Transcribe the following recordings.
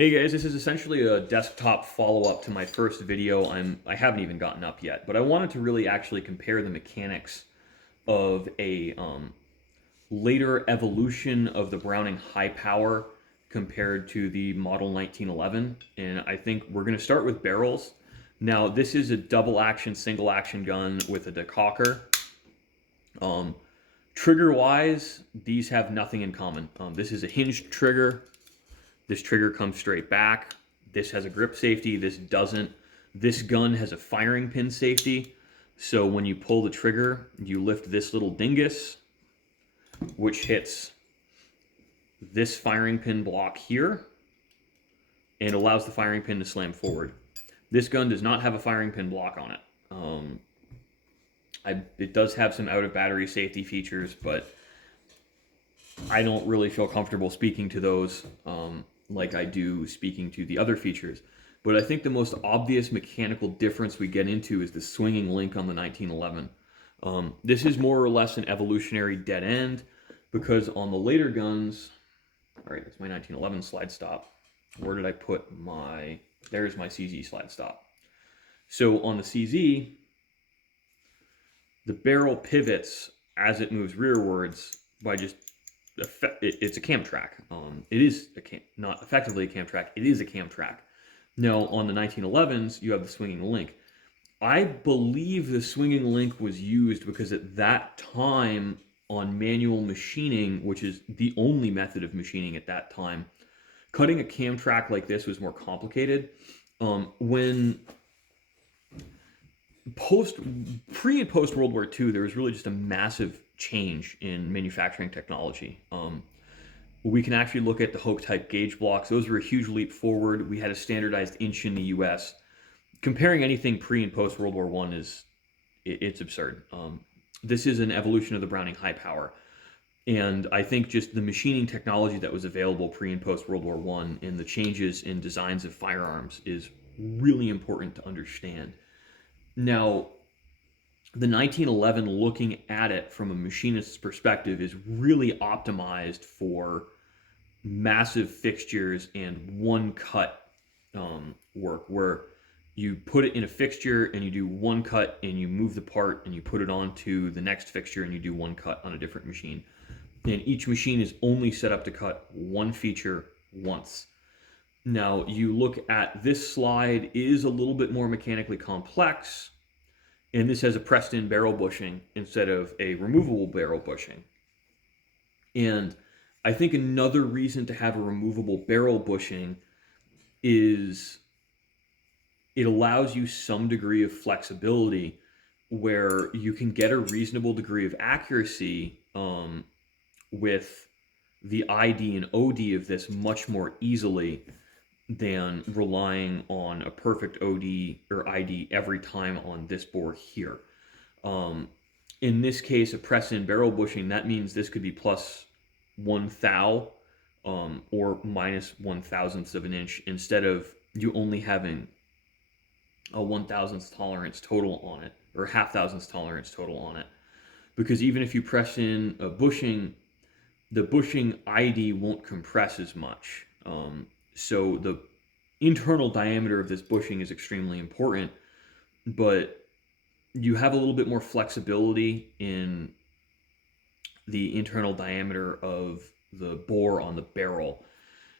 Hey guys, this is essentially a desktop follow-up to my first video. I haven't even gotten up yet, but I wanted to really actually compare the mechanics of a later evolution of the Browning high power compared to the Model 1911. And I think we're going to start with barrels. Now, this is a double action, single action gun with a decocker. Um, Trigger wise, these have nothing in common. This is a hinged trigger. This trigger comes straight back. This has a grip safety. This doesn't. This gun has a firing pin safety. So when you pull the trigger, you lift this little dingus, which hits this firing pin block here and allows the firing pin to slam forward. This gun does not have a firing pin block on it. It does have some out of battery safety features, but I don't really feel comfortable speaking to those like I do speaking to the other features. But I think the most obvious mechanical difference we get into is the swinging link on the 1911. This is more or less an evolutionary dead end because on the later guns, all right, that's my 1911 slide stop. Where did I put my, there's my CZ slide stop. So on the CZ, the barrel pivots as it moves rearwards by just it's a cam track. It is not effectively a cam track. It is a cam track. Now on the 1911s, you have the swinging link. I believe the swinging link was used because at that time on manual machining, which is the only method of machining at that time, cutting a cam track like this was more complicated. When pre and post World War II, there was really just a massive change in manufacturing technology. We can actually look at the Hoke type gauge blocks. Those were a huge leap forward. We had a standardized inch in the US. Comparing anything pre and post World War I it's absurd. This is an evolution of the Browning high power. And I think just the machining technology that was available pre and post World War I and the changes in designs of firearms is really important to understand. Now, the 1911, looking at it from a machinist's perspective, is really optimized for massive fixtures and one cut work, where you put it in a fixture and you do one cut and you move the part and you put it onto the next fixture and you do one cut on a different machine. And each machine is only set up to cut one feature once. Now, you look at this slide is a little bit more mechanically complex, and this has a pressed-in barrel bushing instead of a removable barrel bushing. And I think another reason to have a removable barrel bushing is it allows you some degree of flexibility where you can get a reasonable degree of accuracy with the ID and OD of this much more easily than relying on a perfect OD or ID every time on this board here. In this case, a press-in barrel bushing, that means this could be plus 1 thou or minus 1/1000th of an inch instead of you only having a 1/1000th tolerance total on it or 0.5 tolerance total on it. Because even if you press in a bushing, the bushing ID won't compress as much. So the internal diameter of this bushing is extremely important, but you have a little bit more flexibility in the internal diameter of the bore on the barrel.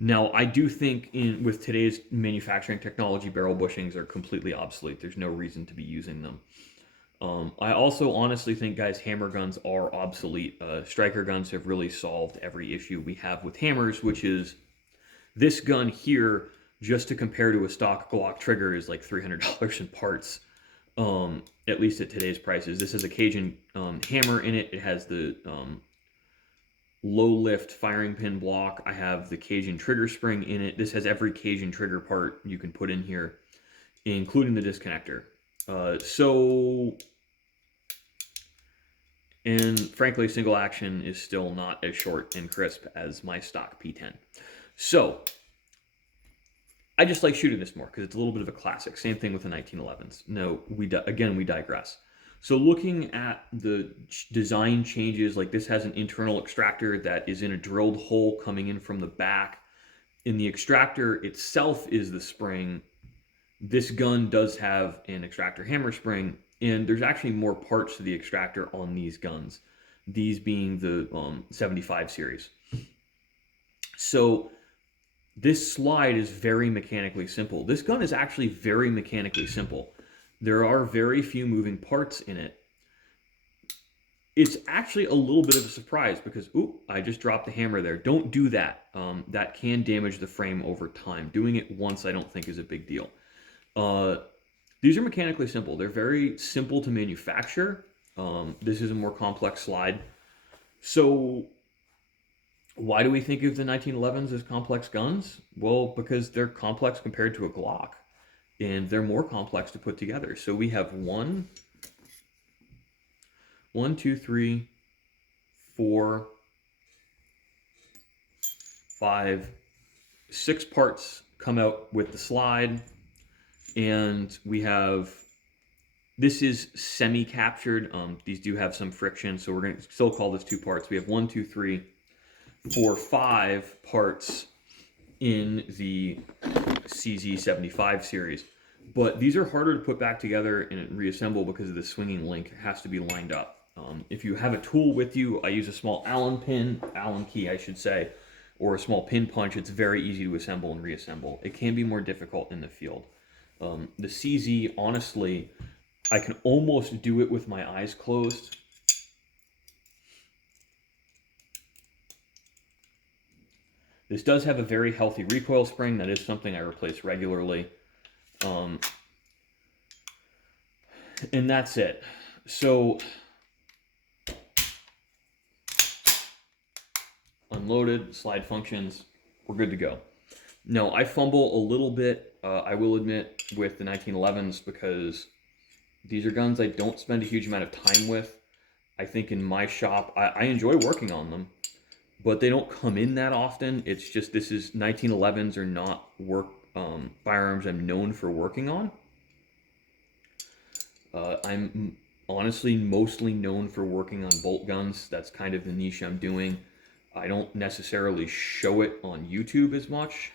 Now, I do think with today's manufacturing technology, barrel bushings are completely obsolete. There's no reason to be using them. I also honestly think, guys, hammer guns are obsolete. Striker guns have really solved every issue we have with hammers, which is this gun here, just to compare to a stock Glock trigger, is like $300 in parts, at least at today's prices. This has a Cajun hammer in it. It has the low lift firing pin block. I have the Cajun trigger spring in it. This has every Cajun trigger part you can put in here, including the disconnector. And frankly, single action is still not as short and crisp as my stock P10. So I just like shooting this more because it's a little bit of a classic. Same thing with the 1911s. No, we digress. So looking at the design changes, like this has an internal extractor that is in a drilled hole coming in from the back. And the extractor itself is the spring. This gun does have an extractor hammer spring, and there's actually more parts to the extractor on these guns, these being the 75 series. So this slide is very mechanically simple. This gun is actually very mechanically simple. There are very few moving parts in it. It's actually a little bit of a surprise because, ooh, I just dropped the hammer there. Don't do that. That can damage the frame over time. Doing it once I don't think is a big deal. These are mechanically simple. They're very simple to manufacture. This is a more complex slide. So why do we think of the 1911s as complex guns? Well, because they're complex compared to a Glock, and they're more complex to put together. So we have one, two, three, 4, 5, 6 parts come out with the slide, and we have, this is semi-captured. These do have some friction, so we're going to still call this 2 parts. We have 1, 2, 3, 4, 5 parts in the CZ75 series. But these are harder to put back together and reassemble because of the swinging link. It has to be lined up. If you have a tool with you, I use a small Allen key, I should say, or a small pin punch. It's very easy to assemble and reassemble. It can be more difficult in the field. The CZ, honestly, I can almost do it with my eyes closed. This does have a very healthy recoil spring. That is something I replace regularly. And that's it. So unloaded, slide functions, we're good to go. Now, I fumble a little bit, I will admit, with the 1911s because these are guns I don't spend a huge amount of time with. I think in my shop, I enjoy working on them, but they don't come in that often. It's just, this is 1911s are not firearms I'm known for working on. I'm honestly mostly known for working on bolt guns. That's kind of the niche I'm doing. I don't necessarily show it on YouTube as much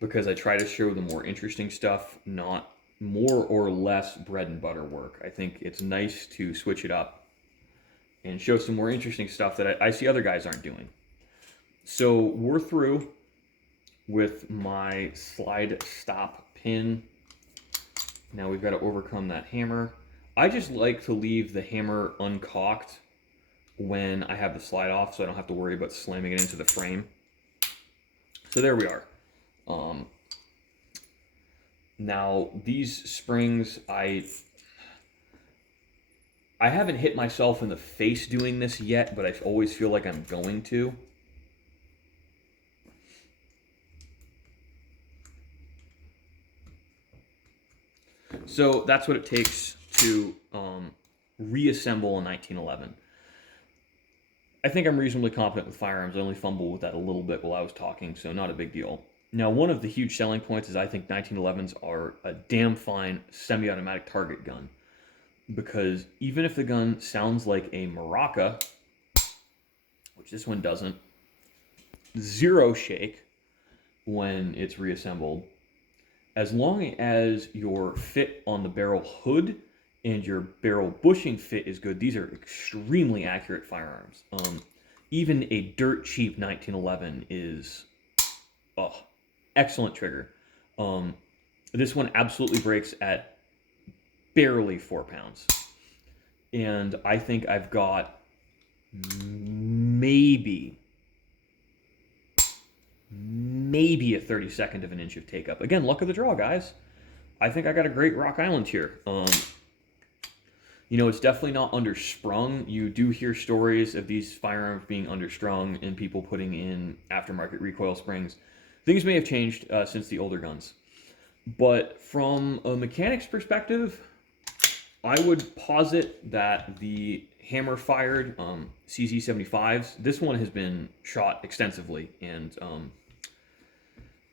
because I try to show the more interesting stuff, not more or less bread and butter work. I think it's nice to switch it up and show some more interesting stuff that I see other guys aren't doing. So we're through with my slide stop pin. Now we've got to overcome that hammer. I just like to leave the hammer uncocked when I have the slide off so I don't have to worry about slamming it into the frame. So there we are. Now these springs, I haven't hit myself in the face doing this yet, but I always feel like I'm going to. So that's what it takes to reassemble a 1911. I think I'm reasonably competent with firearms. I only fumbled with that a little bit while I was talking, so not a big deal. Now, one of the huge selling points is I think 1911s are a damn fine semi-automatic target gun, because even if the gun sounds like a Maraca, which this one doesn't, zero shake when it's reassembled, as long as your fit on the barrel hood and your barrel bushing fit is good, these are extremely accurate firearms. Even a dirt cheap 1911 is excellent trigger. This one absolutely breaks at barely 4 pounds. And I think I've got maybe a 32nd of an inch of take up. Again, luck of the draw, guys. I think I got a great Rock Island here. You know, it's definitely not undersprung. You do hear stories of these firearms being understrung and people putting in aftermarket recoil springs. Things may have changed since the older guns. But from a mechanic's perspective, I would posit that the hammer-fired CZ75s, this one has been shot extensively and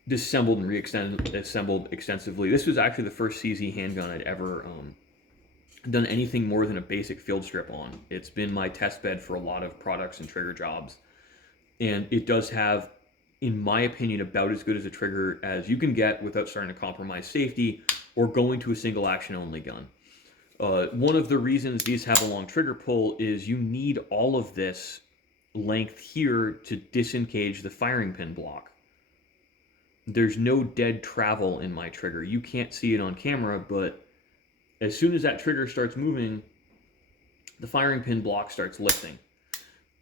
disassembled and reassembled extensively. This was actually the first CZ handgun I'd ever done anything more than a basic field strip on. It's been my test bed for a lot of products and trigger jobs. And it does have in my opinion, about as good as a trigger as you can get without starting to compromise safety or going to a single action only gun. One of the reasons these have a long trigger pull is you need all of this length here to disengage the firing pin block. There's no dead travel in my trigger. You can't see it on camera, but as soon as that trigger starts moving, the firing pin block starts lifting.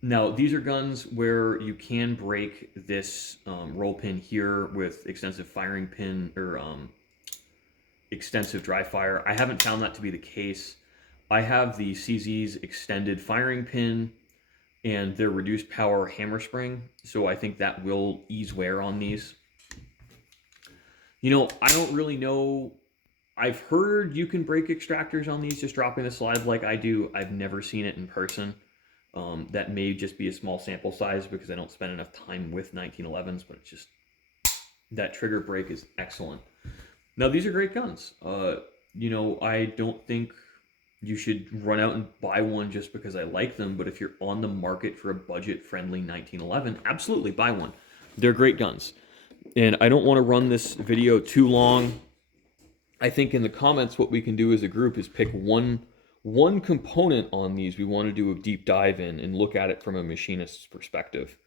Now, these are guns where you can break this roll pin here with extensive firing pin or extensive dry fire. I haven't found that to be the case. I have the CZ's extended firing pin and their reduced power hammer spring, so I think that will ease wear on these. You know, I don't really know. I've heard you can break extractors on these just dropping the slide like I do. I've never seen it in person. That may just be a small sample size because I don't spend enough time with 1911s, but it's just that trigger break is excellent. Now, these are great guns. You know, I don't think you should run out and buy one just because I like them, but if you're on the market for a budget-friendly 1911, absolutely buy one. They're great guns. And I don't want to run this video too long. I think in the comments what we can do as a group is pick one component on these we want to do a deep dive in and look at it from a machinist's perspective.